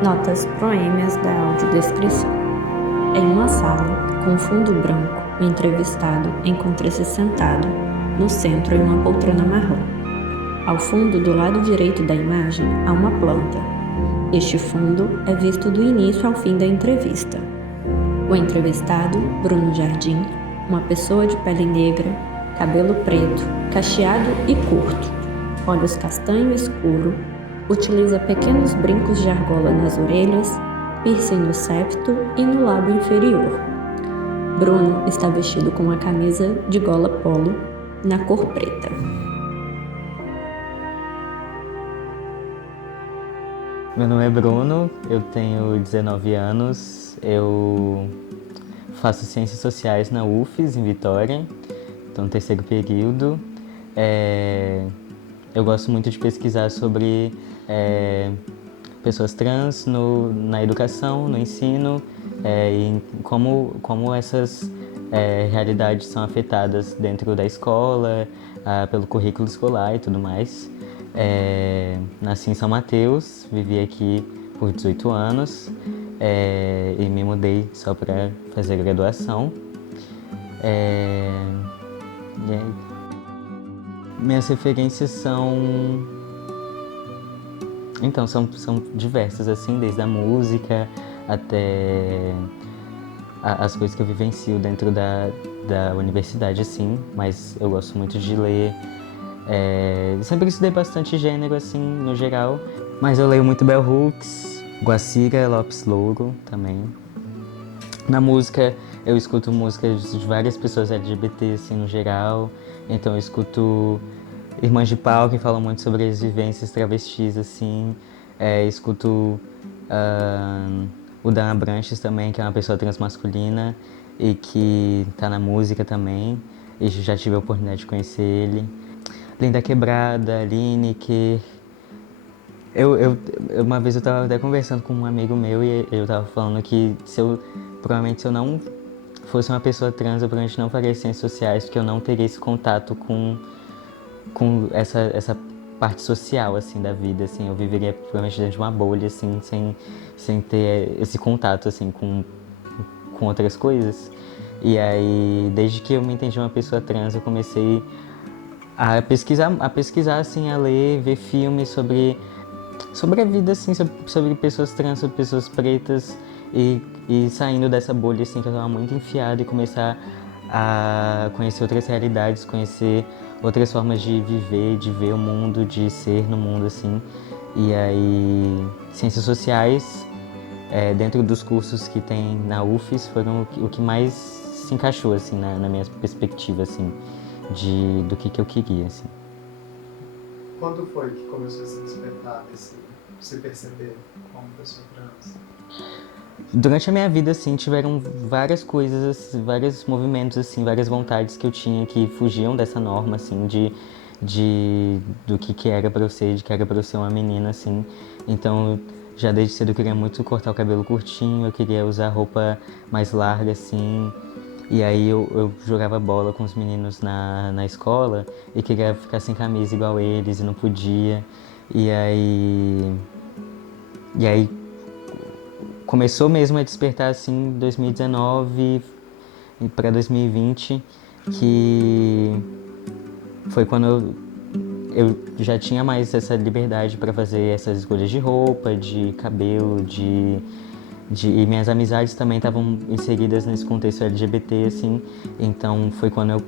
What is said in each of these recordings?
Notas proêmias da audiodescrição. Em uma sala, com fundo branco, o entrevistado encontra-se sentado no centro em uma poltrona marrom. Ao fundo, do lado direito da imagem, há uma planta. Este fundo é visto do início ao fim da entrevista. O entrevistado, Bruno Jardim, uma pessoa de pele negra, cabelo preto, cacheado e curto, olhos castanho escuro, utiliza pequenos brincos de argola nas orelhas, piercing no septo e no lábio inferior. Bruno está vestido com uma camisa de gola polo na cor preta. Meu nome é Bruno, eu tenho 19 anos, eu faço Ciências Sociais na UFES, em Vitória, estou no terceiro período. Eu gosto muito de pesquisar sobre pessoas trans na educação, no ensino, e como essas realidades são afetadas dentro da escola, pelo currículo escolar e tudo mais. Nasci em São Mateus, vivi aqui por 18 anos e me mudei só para fazer graduação. Minhas referências são diversas, assim, desde a música até as coisas que eu vivencio dentro da universidade, assim, mas eu gosto muito de ler. Sempre estudei bastante gênero, assim, no geral, mas eu leio muito Bell Hooks, Guacira Lopes Louro também. Na música, eu escuto músicas de várias pessoas LGBT, assim, no geral, então eu escuto Irmãs de Pau, que falam muito sobre as vivências travestis, assim. Escuto o Dan Abranches também, que é uma pessoa transmasculina e que tá na música também, e já tive a oportunidade de conhecer ele. Linda Quebrada, Lineker. Uma vez eu tava até conversando com um amigo meu e eu tava falando que provavelmente se eu não fosse uma pessoa trans, eu provavelmente não faria ciências sociais, porque eu não teria esse contato com essa parte social, assim, da vida, assim. Eu viveria provavelmente dentro de uma bolha, assim, sem ter esse contato, assim, com outras coisas. E aí, desde que eu me entendi uma pessoa trans, eu comecei a pesquisar, assim, a ler, ver filmes sobre a vida, assim, sobre pessoas trans, sobre pessoas pretas, e saindo dessa bolha, assim, que eu tava muito enfiado, e começar a conhecer outras realidades, conhecer outras formas de viver, de ver o mundo, de ser no mundo, assim. E aí, Ciências Sociais, dentro dos cursos que tem na UFES, foram o que mais se encaixou, assim, na minha perspectiva, assim, do que eu queria, assim. Quando foi que começou a se despertar, se perceber como pessoa trans? Durante a minha vida, assim, tiveram várias coisas, vários movimentos, assim, várias vontades que eu tinha que fugiam dessa norma, assim, do que era pra eu ser, de que era pra eu ser uma menina, assim. Então, já desde cedo eu queria muito cortar o cabelo curtinho, eu queria usar roupa mais larga, assim. E aí eu jogava bola com os meninos na escola e queria ficar sem camisa igual eles e não podia. E aí começou mesmo a despertar, assim, em 2019 para 2020, que foi quando eu já tinha mais essa liberdade para fazer essas escolhas de roupa, de cabelo, e minhas amizades também estavam inseridas nesse contexto LGBT, assim. Então foi quando eu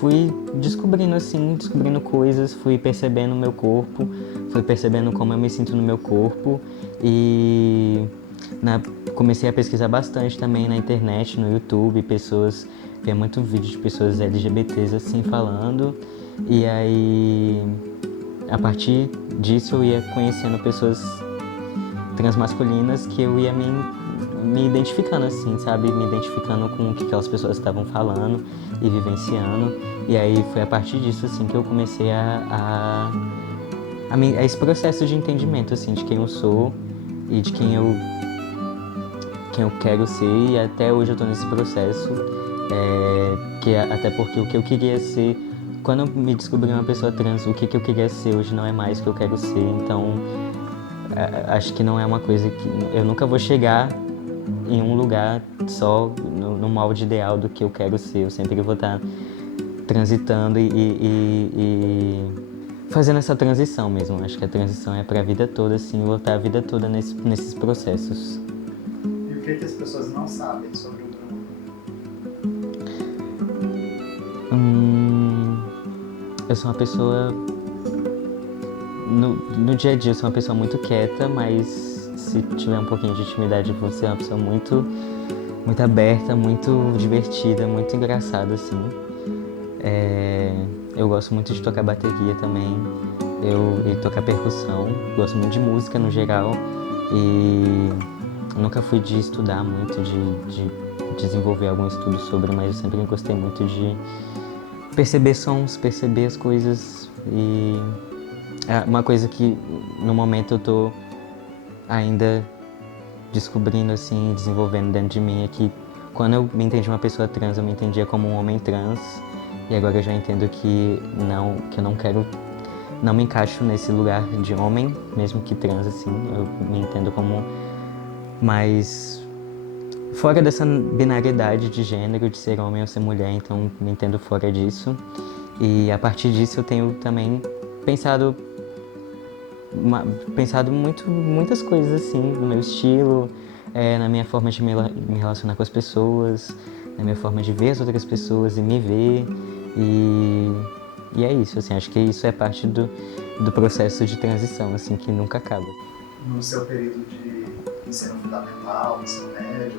fui descobrindo coisas, fui percebendo o meu corpo, fui percebendo como eu me sinto no meu corpo, e Comecei a pesquisar bastante também na internet, no YouTube, via muito vídeo de pessoas LGBTs assim falando, e aí a partir disso eu ia conhecendo pessoas transmasculinas que eu ia me identificando assim, sabe? Me identificando com o que aquelas pessoas estavam falando e vivenciando. E aí foi a partir disso assim que eu comecei a esse processo de entendimento assim de quem eu sou e de quem eu quero ser, e até hoje eu tô nesse processo, até porque o que eu queria ser, quando eu me descobri uma pessoa trans, o que eu queria ser hoje não é mais o que eu quero ser, então acho que não é uma coisa que eu nunca vou chegar em um lugar só no molde ideal do que eu quero ser. Eu sempre vou estar transitando e fazendo essa transição mesmo. Acho que a transição é para a vida toda, assim, vou estar a vida toda nesses processos. E o que as pessoas não sabem sobre o Bruno? Eu sou uma pessoa... No dia a dia eu sou uma pessoa muito quieta, mas se tiver um pouquinho de intimidade, eu vou ser uma pessoa muito aberta, muito divertida, muito engraçada, assim. Eu gosto muito de tocar bateria também, e tocar percussão. Gosto muito de música no geral, e nunca fui de estudar muito, de desenvolver algum estudo sobre, mas eu sempre gostei muito de perceber sons, perceber as coisas, e é uma coisa que no momento eu tô ainda descobrindo, assim, desenvolvendo dentro de mim, é que quando eu me entendi uma pessoa trans, eu me entendia como um homem trans, e agora eu já entendo que eu não quero, não me encaixo nesse lugar de homem, mesmo que trans, assim, eu me entendo como mais fora dessa binariedade de gênero, de ser homem ou ser mulher, então me entendo fora disso, e a partir disso eu tenho também pensado muitas coisas assim, no meu estilo, na minha forma de me relacionar com as pessoas, na minha forma de ver as outras pessoas e me ver, e é isso, assim, acho que isso é parte do processo de transição, assim, que nunca acaba. No seu período de ensino fundamental, ensino médio,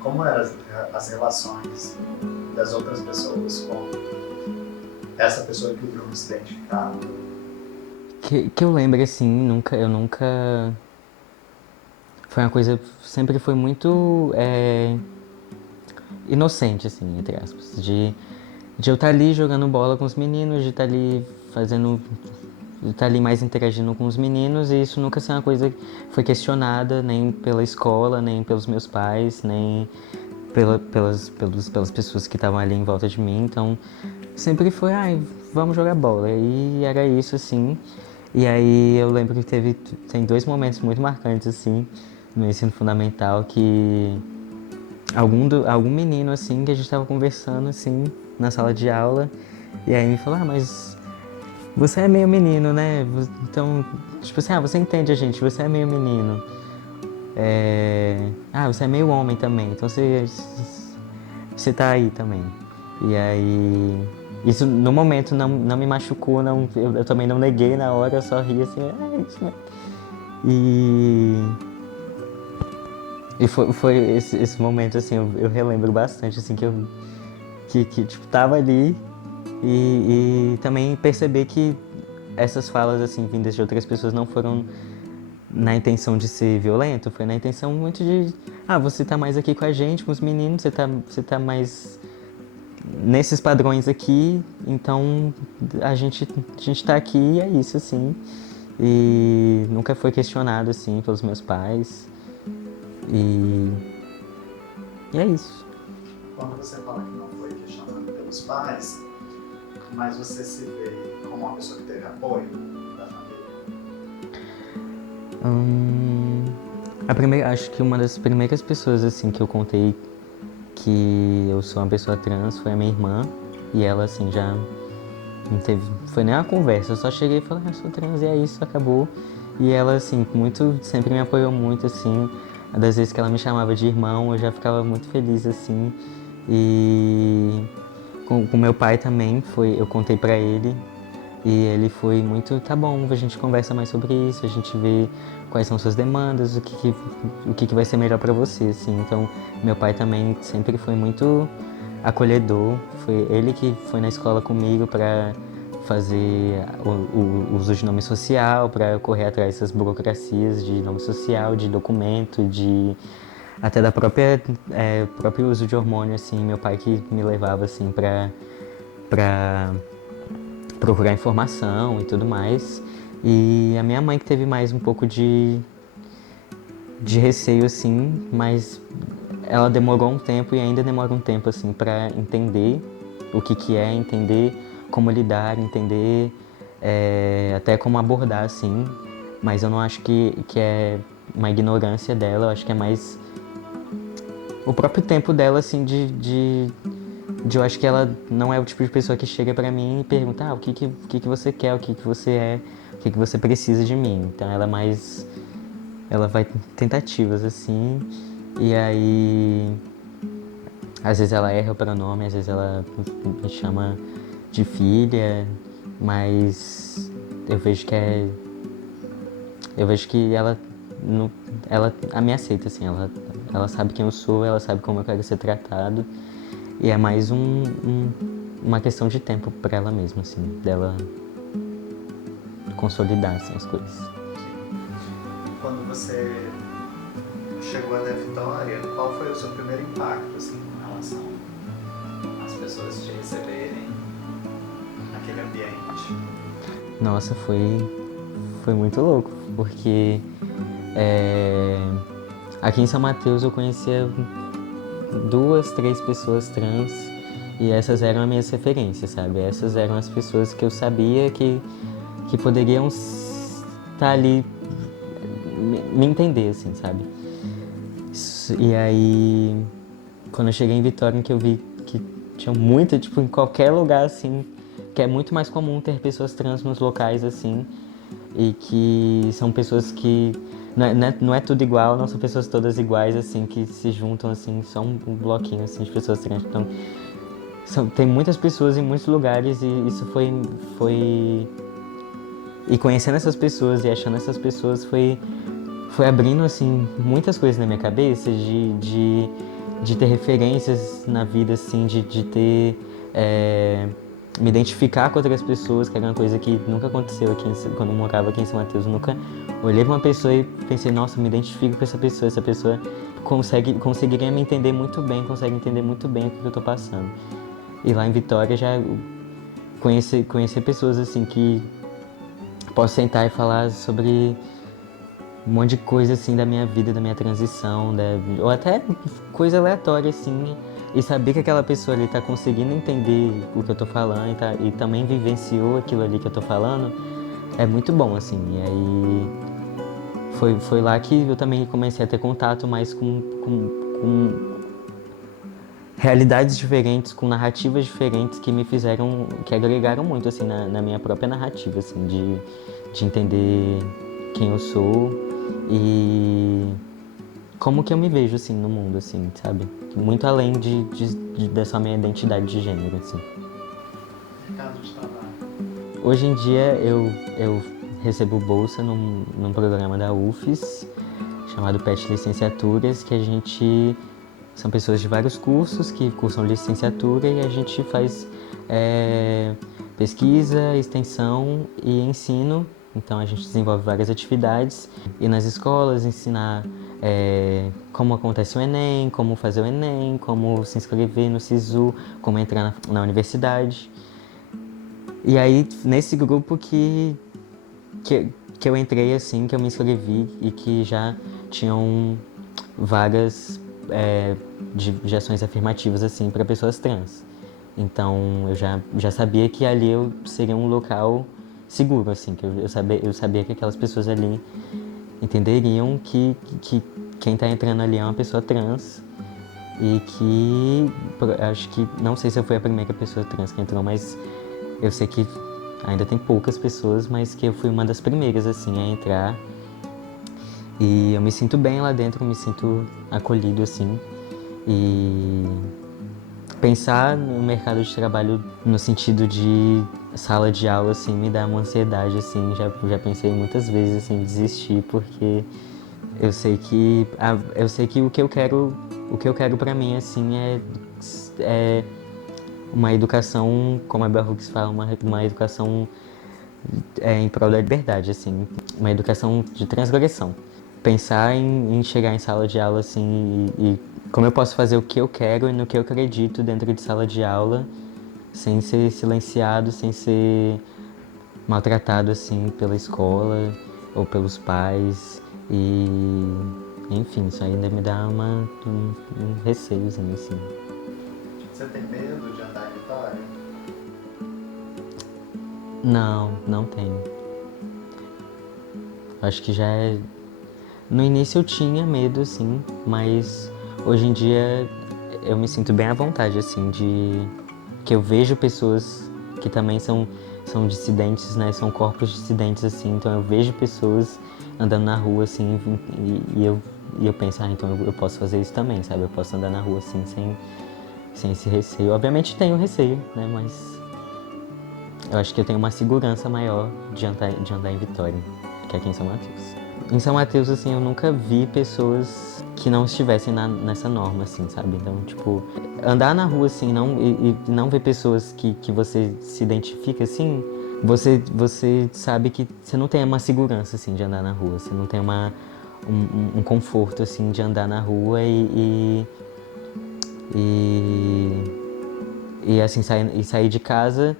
como eram as relações das outras pessoas com essa pessoa que o Bruno se identificava? Que eu lembro, assim, eu nunca... Foi uma coisa, sempre foi muito inocente, assim, entre aspas, de eu estar ali jogando bola com os meninos, de estar ali mais interagindo com os meninos, e isso nunca ser uma coisa que foi questionada, nem pela escola, nem pelos meus pais, nem pelas pessoas que estavam ali em volta de mim, então sempre foi, vamos jogar bola, e era isso, assim. E aí eu lembro que tem 2 momentos muito marcantes, assim, no ensino fundamental, que algum menino, assim, que a gente tava conversando, assim, na sala de aula, e aí me falou, mas você é meio menino, né? Então, tipo assim, você entende a gente, você é meio menino. Você é meio homem também, então você tá aí também. E aí, isso no momento não me machucou, eu também não neguei na hora, eu só ri assim, é isso, né? E foi esse momento, assim, eu relembro bastante, assim, que tipo, tava ali e também perceber que essas falas, assim, vindas de outras pessoas não foram na intenção de ser violento, foi na intenção muito de, você tá mais aqui com a gente, com os meninos, você tá mais nesses padrões aqui, então a gente tá aqui e é isso, assim. E nunca foi questionado, assim, pelos meus pais. E é isso. Quando você fala que não foi questionado pelos pais, mas você se vê como uma pessoa que teve apoio da família? Acho que uma das primeiras pessoas, assim, que eu contei que eu sou uma pessoa trans foi a minha irmã, e ela, assim, já não foi nem uma conversa, eu só cheguei e falei, eu sou trans, e é isso, acabou. E ela, assim, sempre me apoiou muito, assim, das vezes que ela me chamava de irmão, eu já ficava muito feliz, assim. E com meu pai também, eu contei pra ele, E ele foi muito, tá bom, a gente conversa mais sobre isso, a gente vê quais são suas demandas, o que vai ser melhor para você, assim. Então, meu pai também sempre foi muito acolhedor. Foi ele que foi na escola comigo para fazer o uso de nome social, para correr atrás dessas burocracias de nome social, de documento, de até da próprio uso de hormônio, assim. Meu pai que me levava assim para procurar informação e tudo mais. E a minha mãe que teve mais um pouco de receio, assim, mas ela demorou um tempo e ainda demora um tempo, assim, para entender o que é, entender como lidar, entender até como abordar, assim. Mas eu não acho que é uma ignorância dela, eu acho que é mais o próprio tempo dela, assim, eu acho que ela não é o tipo de pessoa que chega pra mim e pergunta o que você quer, o que você é, o que você precisa de mim. Então ela vai tentativas assim, e aí às vezes ela erra o pronome, às vezes ela me chama de filha, mas eu vejo que ela me aceita, assim, ela sabe quem eu sou, ela sabe como eu quero ser tratado. E é mais uma questão de tempo para ela mesma, assim, dela consolidar assim, as coisas. Quando você chegou até Vitória, qual foi o seu primeiro impacto, assim, com relação às pessoas te receberem naquele ambiente? Nossa, foi muito louco, porque aqui em São Mateus eu conhecia 2, 3 pessoas trans e essas eram as minhas referências, sabe? Essas eram as pessoas que eu sabia que poderiam estar ali, me entender, assim, sabe? E aí, quando eu cheguei em Vitória, que eu vi que tinha muito, tipo, em qualquer lugar, assim, que é muito mais comum ter pessoas trans nos locais, assim, e que são pessoas que não é tudo igual, não são pessoas todas iguais, assim, que se juntam, assim, só um bloquinho, assim, de pessoas trans. Então, tem muitas pessoas em muitos lugares e isso foi... E conhecendo essas pessoas e achando essas pessoas foi abrindo, assim, muitas coisas na minha cabeça de ter referências na vida, assim, de ter... me identificar com outras pessoas, que era uma coisa que nunca aconteceu aqui quando eu morava aqui em São Mateus. Eu nunca olhei pra uma pessoa e pensei, nossa, me identifico com essa pessoa conseguiria me entender muito bem, consegue entender muito bem o que eu tô passando. E lá em Vitória já conhecer pessoas assim que posso sentar e falar sobre um monte de coisa assim da minha vida, da minha transição, ou até coisa aleatória assim, e saber que aquela pessoa ali tá conseguindo entender o que eu tô falando e também vivenciou aquilo ali que eu tô falando, é muito bom, assim. E aí foi lá que eu também comecei a ter contato mais com realidades diferentes, com narrativas diferentes que agregaram muito, assim, na minha própria narrativa, assim, de entender quem eu sou e como que eu me vejo, assim, no mundo, assim, sabe? Muito além dessa minha identidade de gênero, assim. Mercado de trabalho. Hoje em dia eu recebo bolsa num programa da UFES, chamado PET Licenciaturas, que são pessoas de vários cursos que cursam licenciatura e a gente faz pesquisa, extensão e ensino. Então a gente desenvolve várias atividades e nas escolas ensinar como acontece o Enem, como fazer o Enem, como se inscrever no SISU, como entrar na universidade. E aí nesse grupo que eu entrei, assim, que eu me inscrevi e que já tinham vagas de ações afirmativas, assim, para pessoas trans. Então eu já sabia que ali eu seria um local seguro, assim, que eu sabia que aquelas pessoas ali entenderiam que quem está entrando ali é uma pessoa trans e que acho que, não sei se eu fui a primeira pessoa trans que entrou, mas eu sei que ainda tem poucas pessoas, mas que eu fui uma das primeiras, assim, a entrar. E eu me sinto bem lá dentro, me sinto acolhido, assim. E pensar no mercado de trabalho no sentido de sala de aula, assim, me dá uma ansiedade, assim, já pensei muitas vezes, assim, em desistir, porque eu sei que o que eu quero para mim, assim, é uma educação, como a Bell Hooks fala, uma educação em prol da liberdade, assim, uma educação de transgressão. Pensar em chegar em sala de aula, assim, e como eu posso fazer o que eu quero e no que eu acredito dentro de sala de aula, sem ser silenciado, sem ser maltratado, assim, pela escola ou pelos pais. E, enfim, isso ainda me dá um receiozinho, assim. Você tem medo de andar em Vitória? Não, não tenho. Acho que já é. No início eu tinha medo, assim, mas hoje em dia eu me sinto bem à vontade, assim, de que eu vejo pessoas que também são dissidentes, né? São corpos dissidentes, assim, então eu vejo pessoas andando na rua, assim, e eu penso, então eu posso fazer isso também, sabe? Eu posso andar na rua, assim, sem esse receio. Obviamente tenho receio, né? Mas eu acho que eu tenho uma segurança maior de andar em Vitória, que aqui em São Mateus. Em São Mateus, assim, eu nunca vi pessoas que não estivessem nessa norma, assim, sabe? Então, tipo, andar na rua, assim, e não ver pessoas que você se identifica, assim, você sabe que você não tem uma segurança, assim, de andar na rua. Você não tem um conforto, assim, de andar na rua e assim, sair de casa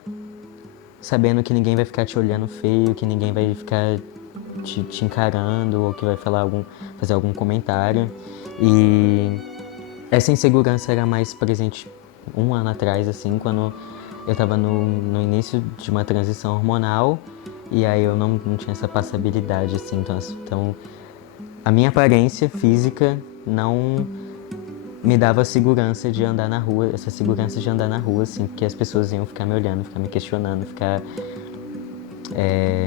sabendo que ninguém vai ficar te olhando feio, que ninguém vai ficar te encarando ou que vai fazer algum comentário. E essa insegurança era mais presente um ano atrás, assim, quando eu estava no início de uma transição hormonal e aí eu não tinha essa passabilidade, assim. Então a minha aparência física não me dava segurança de andar na rua, essa segurança de andar na rua, assim, porque as pessoas iam ficar me olhando, ficar me questionando, ficar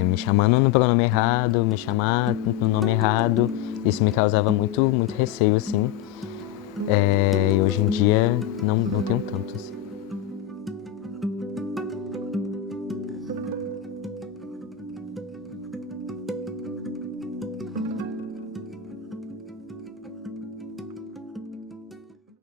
me chamando no pronome errado, me chamar no nome errado. Isso me causava muito receio, assim. E hoje em dia não tenho tanto, assim.